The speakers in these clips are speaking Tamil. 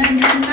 கண்ணன்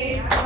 day.